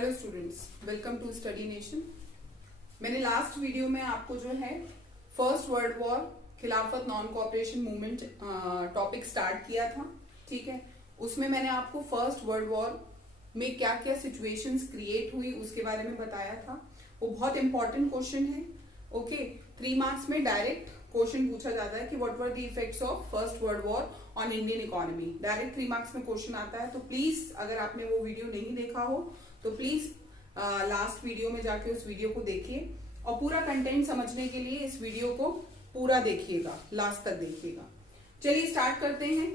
Hello students, welcome to Study Nation. मैंने last video में आपको जो है first world war Khilafat non cooperation movement topic start किया था। ठीक है, उसमें मैंने आपको फर्स्ट वर्ल्ड वॉर में क्या क्या सिचुएशंस क्रिएट हुई उसके बारे में बताया था। वो बहुत इंपॉर्टेंट क्वेश्चन है। ओके, 3 मार्क्स में डायरेक्ट क्वेश्चन पूछा जाता है कि what were the effects of first world war on Indian economy. Direct 3 marks में क्वेश्चन आता है। तो प्लीज अगर आपने वो वीडियो नहीं देखा हो तो प्लीज लास्ट वीडियो में जाके उस वीडियो को देखिए और पूरा कंटेंट समझने के लिए इस वीडियो को पूरा देखिएगा, लास्ट तक देखिएगा। चलिए स्टार्ट करते हैं।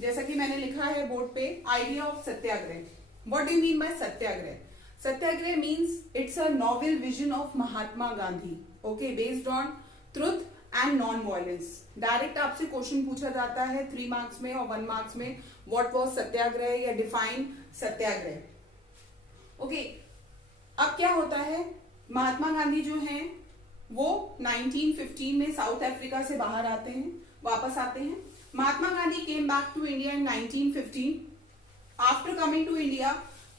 जैसा कि मैंने लिखा है बोर्ड पे, idea of Satyagraha. What do you mean by Satyagraha? Satyagraha means it's a novel vision of Mahatma Gandhi, okay, based on truth and non violence. Direct आपसे क्वेश्चन पूछा जाता है 3 मार्क्स में और 1 मार्क्स में, व्हाट वाज सत्याग्रह या डिफाइन सत्याग्रह। Okay, अब क्या होता है, महात्मा गांधी जो हैं वो 1915 में साउथ अफ्रीका से बाहर आते हैं, वापस आते हैं। Mahatma Gandhi came back to India in 1915। After coming to India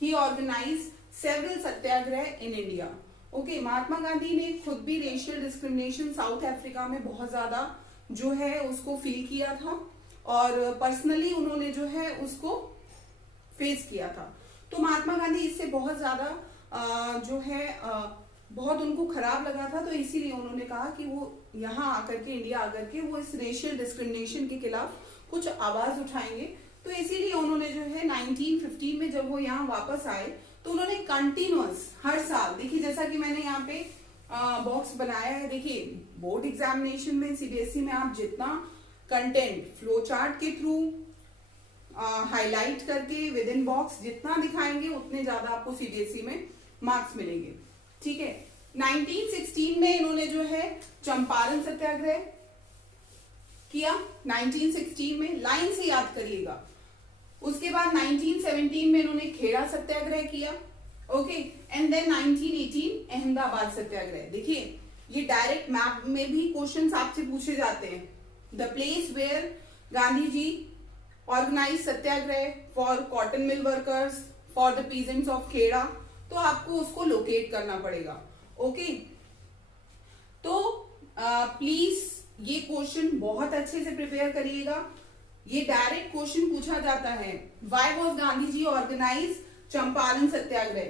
he organized several satyagraha in India. Okay, Mahatma Gandhi ने खुद भी रेशियल डिस्क्रिमिनेशन साउथ अफ्रीका में बहुत ज्यादा जो है उसको फील किया था और पर्सनली उन्होंने जो है उसको फेस किया था। तो महात्मा गांधी इससे बहुत ज्यादा जो है बहुत उनको खराब लगा था। तो इसीलिए उन्होंने कहा कि वो यहाँ आकर के, इंडिया आकर के वो इस रेशियल डिस्क्रिमिनेशन के खिलाफ कुछ आवाज उठाएंगे। तो इसीलिए उन्होंने जो है 1915 में जब वो यहाँ वापस आए तो उन्होंने कंटिन्यूअस हर साल, देखिए जैसा कि मैंने यहाँ पे बॉक्स बनाया है, देखिए बोर्ड एग्जामिनेशन में सीबीएसई में आप जितना कंटेंट फ्लो चार्ट के थ्रू हाईलाइट करके विद इन बॉक्स जितना दिखाएंगे उतने ज्यादा आपको सीबीएसई में मार्क्स मिलेंगे। ठीक है, 1916 में इन्होंने जो है चंपारण सत्याग्रह किया। 1916 में लाइन से याद करिएगा। उसके बाद 1917 में इन्होंने खेड़ा सत्याग्रह किया। ओके, एंड देन 1918 अहमदाबाद सत्याग्रह। देखिए ये डायरेक्ट मैप में भी क्वेश्चंस आपसे पूछे जाते हैं। The place where Gandhi ji organise satyagraha for cotton mill workers for the peasants of Kheda, तो आपको उसको लोकेट करना पड़ेगा। ओके, तो प्लीज ये क्वेश्चन बहुत अच्छे से प्रिपेयर करिएगा। ये डायरेक्ट क्वेश्चन पूछा जाता है, why was Gandhi ji organise Champaran satyagraha,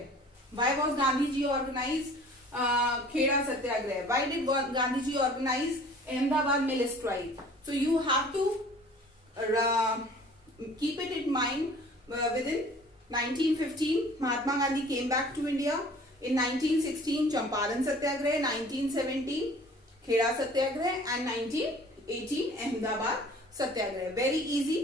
why was Gandhi ji organise Kheda satyagraha, why did Gandhi ji organise Ahmedabad mill strike. So you have to keep it in mind within 1915 Mahatma Gandhi came back to India. In 1916 Champaran Satyagrah, 1917 Kheda Satyagrah and 1918 Ahmedabad Satyagrah. Very easy,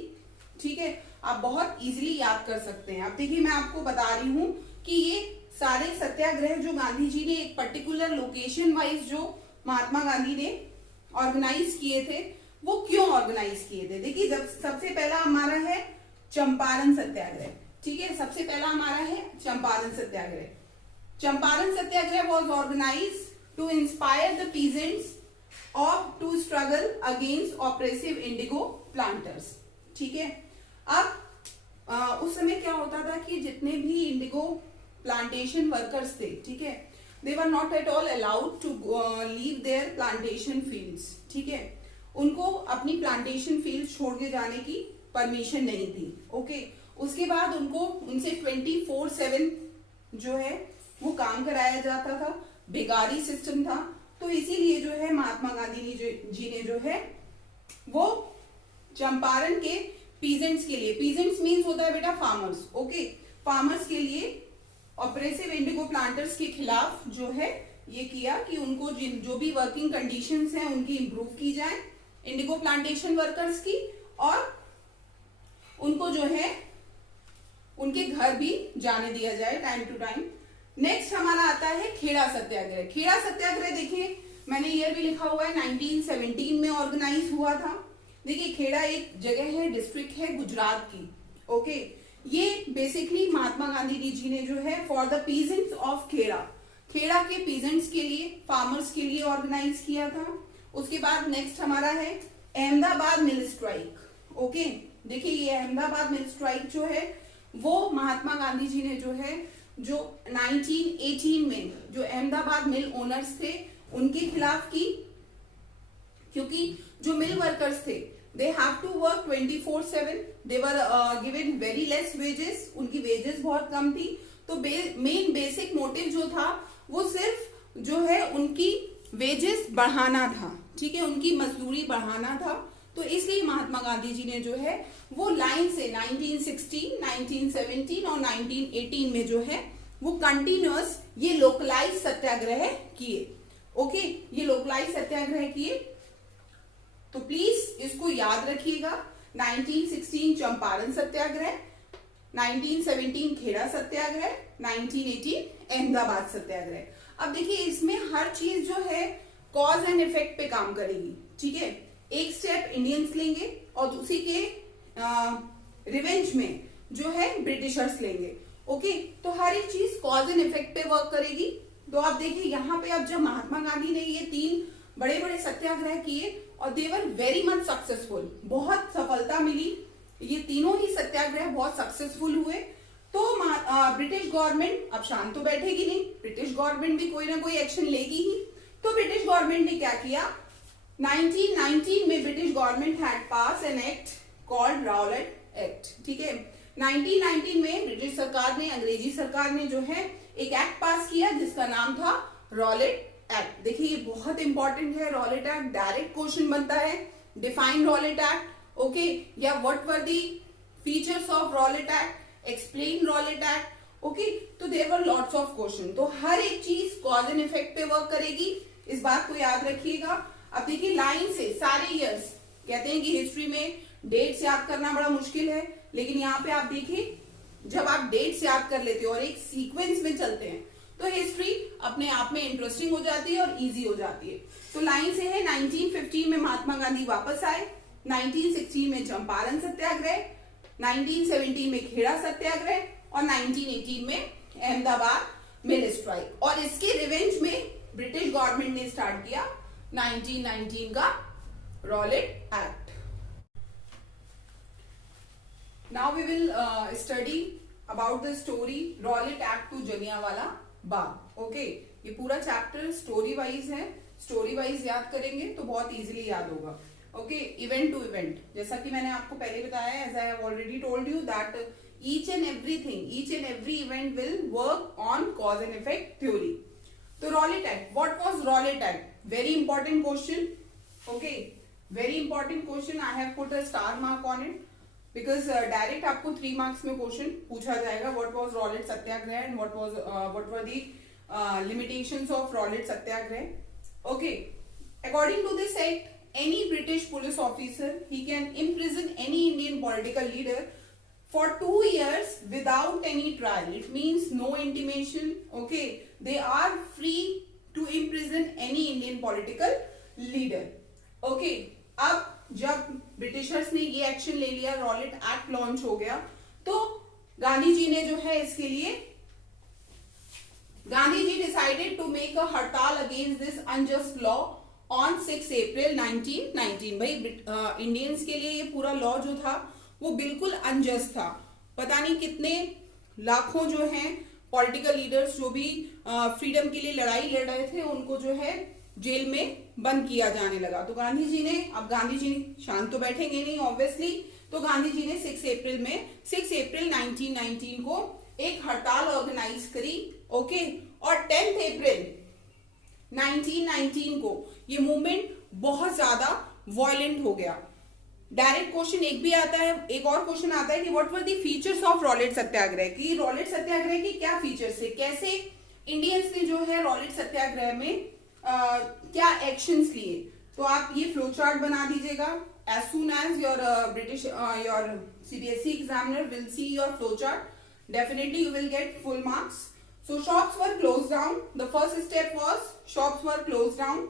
ठीक है, आप बहुत easily याद कर सकते हैं। अब देखिए मैं आपको बता रही हूँ कि ये सारे सत्याग्रह जो गांधी जी ने एक पर्टिकुलर लोकेशन वाइज जो महात्मा गांधी ने ऑर्गेनाइज किए थे वो क्यों ऑर्गेनाइज किए थे। देखिए जब सबसे पहला हमारा है चंपारण सत्याग्रह। ठीक है, सबसे पहला हमारा है Champaran satyagraha. Champaran satyagraha was organize to inspire the peasants of to struggle against oppressive indigo planters. ठीक है, अब उस समय क्या होता था कि जितने भी इंडिगो प्लांटेशन वर्कर्स थे, ठीक है, they were not at all allowed to leave their plantation fields. ठीक है, उनको अपनी प्लांटेशन फील्ड छोड़ के जाने की परमिशन नहीं थी। ओके, उसके बाद उनको उनसे 24/7 जो है वो काम कराया जाता था, बेगारी सिस्टम था। तो इसीलिए जो है महात्मा गांधी जी ने जो है वो चंपारण के पीजेंट्स के लिए, पीजेंट्स मीन्स होता है बेटा फार्मर्स, ओके, फार्मर्स के लिए ऑपरेसिव इंडिगो प्लांटर्स के खिलाफ जो है ये किया कि उनको जो भी वर्किंग कंडीशंस हैं उनकी इंप्रूव की जाए इंडिगो प्लांटेशन वर्कर्स की, और उनको जो है उनके घर भी जाने दिया जाए टाइम टू टाइम। नेक्स्ट हमारा आता है खेड़ा सत्याग्रह। खेड़ा सत्याग्रह देखिए मैंने ईयर भी लिखा हुआ है, 1917 में ऑर्गेनाइज हुआ था। देखिए खेड़ा एक जगह है, डिस्ट्रिक्ट है गुजरात की। ओके, ये बेसिकली महात्मा गांधी जी ने जो है for the peasants of Kheda, Kheda के पीजेंट्स के लिए, फार्मर्स के लिए ऑर्गेनाइज किया था। उसके बाद नेक्स्ट हमारा है अहमदाबाद मिल स्ट्राइक। ओके, देखिए ये अहमदाबाद मिल स्ट्राइक जो है वो महात्मा गांधी जी ने जो है जो 1918 में जो अहमदाबाद मिल ओनर्स थे उनके खिलाफ की, क्योंकि जो मिल वर्कर्स थे they have to work 24/7, they were given very less wages, उनकी वेजेस बहुत कम थी। तो मेन बेसिक मोटिव जो था वो सिर्फ जो है उनकी वेजेस बढ़ाना था, ठीक है, उनकी मजदूरी बढ़ाना था। तो इसलिए महात्मा गांधी जी ने जो है वो लाइन से 1916, 1917 और 1918 में जो है वो कंटिन्यूअस ये लोकलाइज सत्याग्रह किए। ओके, ये लोकलाइज सत्याग्रह किए, तो प्लीज इसको याद रखिएगा। 1916 चंपारण सत्याग्रह, 1917 खेड़ा सत्याग्रह, 1918 अहमदाबाद सत्याग्रह। अब देखिए इसमें हर चीज जो है कॉज एंड इफेक्ट पे काम करेगी, ठीक है। एक स्टेप इंडियंस लेंगे और उसी के रिवेंज में जो है ब्रिटिशर्स लेंगे। ओके, तो हर एक चीज कॉज एंड इफेक्ट पे वर्क करेगी। तो आप देखिए यहाँ पे अब जब महात्मा गांधी ने ये 3 बड़े बड़े सत्याग्रह किए और दे वर वेरी मच सक्सेसफुल, बहुत सफलता मिली, ये तीनों ही सत्याग्रह बहुत सक्सेसफुल हुए। तो ब्रिटिश गवर्नमेंट अब शांत तो बैठेगी नहीं, ब्रिटिश गवर्नमेंट भी कोई ना कोई एक्शन लेगी ही। तो ब्रिटिश गवर्नमेंट ने क्या किया, 1919 में British government had pass an act called Rowlatt act, ठीक है। 1919 में ब्रिटिश सरकार ने, अंग्रेजी सरकार ने जो है एक एक्ट पास किया जिसका नाम था रॉलेट एक्ट। देखिए ये बहुत इंपॉर्टेंट है रॉलेट एक्ट, डायरेक्ट क्वेश्चन बनता है, डिफाइन रॉलेट एक्ट, ओके, या what were the features of Rowlatt act, explain Rowlatt act, okay. तो there were lots of question. तो हर एक चीज कॉज एंड इफेक्ट पे वर्क करेगी, इस बात को याद रखिएगा। अब देखिए लाइन से सारे ईयर्स, कहते हैं कि हिस्ट्री में डेट्स याद करना बड़ा मुश्किल है, लेकिन यहाँ पे आप देखिए जब आप डेट्स याद कर लेते हो और एक सीक्वेंस में चलते हैं तो हिस्ट्री अपने आप में इंटरेस्टिंग हो जाती है और इजी हो जाती है। तो लाइन से है 1915 में महात्मा गांधी वापस आए, 1916 में चंपारण सत्याग्रह, 1917 में खेड़ा सत्याग्रह और 1918 में अहमदाबाद मिल स्ट्राइक। और इसके रिवेंज में ब्रिटिश गवर्नमेंट ने स्टार्ट किया 1919 का Rowlatt act. Now we will study about the story Rowlatt Act to Jallianwala Bagh. Okay, ये पूरा चैप्टर स्टोरी वाइज है, स्टोरी वाइज याद करेंगे तो बहुत इजीली याद होगा। ओके, इवेंट टू इवेंट, जैसा कि मैंने आपको पहले बताया, as I have already told you that each and every event will work on cause and effect theory. तो Rowlatt act, what was Rowlatt act, very important question. Okay, very important question, I have put a star mark on it because direct आपको 3 marks में question पूछा जाएगा। What was Rowlatt satyagraha and what were the limitations of Rowlatt Satyagrah. Okay, according to this act, any British police officer, he can imprison any Indian political leader for 2 years without any trial. It means no intimation. Okay, they are free to imprison any Indian political leader. Okay, अब जब Britishers ने ये action ले लिया, Rowlatt act launch हो गया, तो गांधी जी ने जो है इसके लिए Gandhi ji decided to make a हड़ताल against this unjust law on 6 अप्रैल 1919। भाई इंडियंस के लिए ये पूरा लॉ जो था वो बिल्कुल अनजस्ट था। पता नहीं कितने लाखों जो हैं पॉलिटिकल लीडर्स जो भी फ्रीडम के लिए लड़ाई लड़ रहे थे उनको जो है जेल में बंद किया जाने लगा। तो गांधी जी ने, अब गांधी जी शांत तो बैठेंगे नहीं ऑब्वियसली, तो गांधी जी ने 6 अप्रैल 1919 को एक हड़ताल ऑर्गेनाइज करी। ओके, और 10 अप्रैल 1919 को ये मूवमेंट बहुत ज्यादा वायलेंट हो गया। डायरेक्ट क्वेश्चन एक भी आता है, एक और क्वेश्चन आता है कि what were the features of Rowlatt satyagraha, की रॉलेट सत्याग्रह की क्या फीचर्स है, कैसे इंडियंस ने जो है रॉलेट सत्याग्रह में क्या एक्शंस लिए। तो आप ये फ्लो चार्ट बना दीजिएगा। As soon as your your CBSE examiner will see your flow chart, definitely you will get full marks. So shops were closed down. The first step was shops were closed down.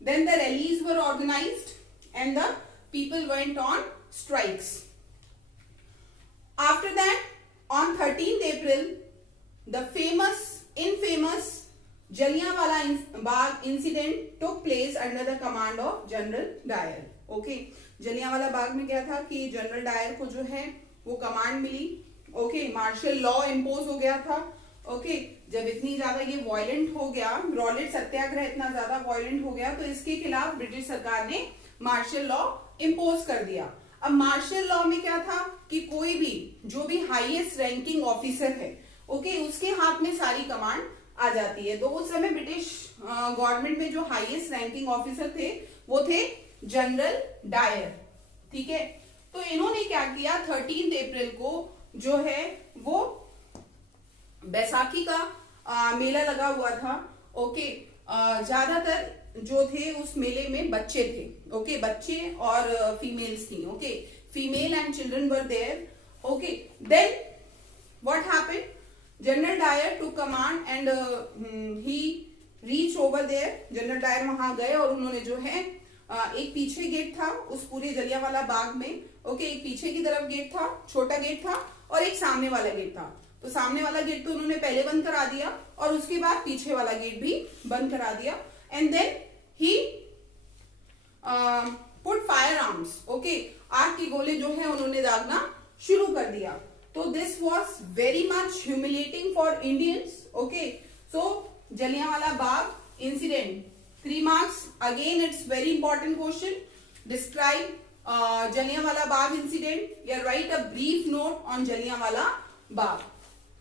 Then the rallies were organized and the people went on strikes. After that, on 13th April, the infamous Jallianwala Bagh incident took place under the command of General Dyer. Okay, Jallianwala Bagh में क्या था कि general Dyer को जो है वो command मिली। Okay, martial law impose हो गया था। ओके जब इतनी ज्यादा ये वायलेंट हो गया, रॉलेट सत्याग्रह इतना ज्यादा वायलेंट हो गया, तो इसके खिलाफ ब्रिटिश सरकार ने मार्शल लॉ इम्पोज कर दिया। अब मार्शल लॉ में क्या था कि कोई भी जो भी हाईएस्ट रैंकिंग ऑफिसर है, ओके उसके हाथ में सारी कमांड आ जाती है। तो उस समय ब्रिटिश गवर्नमेंट में जो हाईएस्ट रैंकिंग ऑफिसर थे वो थे जनरल डायर, ठीक है। तो इन्होंने क्या किया, 13 अप्रैल को जो है वो बैसाखी का मेला लगा हुआ था, ओके। ज्यादातर जो थे उस मेले में बच्चे थे, ओके बच्चे और फीमेल्स थी, okay female and children were there, okay. Then what happened, general Dyer to command and he reach over there. General Dyer वहां गए और उन्होंने जो है एक पीछे गेट था उस पूरे जलियांवाला बाग में, ओके एक पीछे की तरफ गेट था, छोटा गेट था, और एक सामने वाला गेट था। तो सामने वाला गेट तो उन्होंने पहले बंद करा दिया और उसके बाद पीछे वाला गेट भी बंद करा दिया। And then he put fire arms, okay आग के गोले जो है उन्होंने दागना शुरू कर दिया। तो this was very much humiliating for Indians, okay. So Jallianwala Bagh incident, 3 marks. Again, it's very important question. Describe Jallianwala Bagh incident. Yeah, write a brief note on Jallianwala Bagh.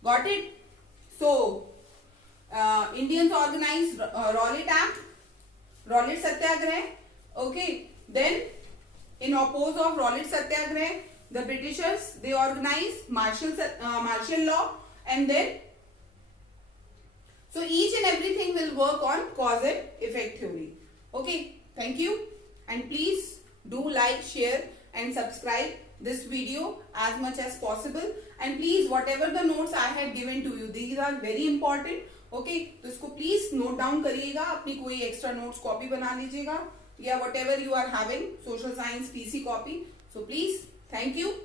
Got it? So, Indians organized Rowlatt Act, Rowlatt Satyagrah. Okay. Then, in oppose of Rowlatt Satyagrah, the Britishers they organized martial law, and then so each and everything will work on cause and effect theory. Okay, thank you, and please do like, share and subscribe this video as much as possible, and please whatever the notes I had given to you, these are very important. Okay, तो इसको please note down करिएगा, अपनी कोई extra notes copy बना लीजिएगा, या whatever you are having social science PC copy. So please, thank you.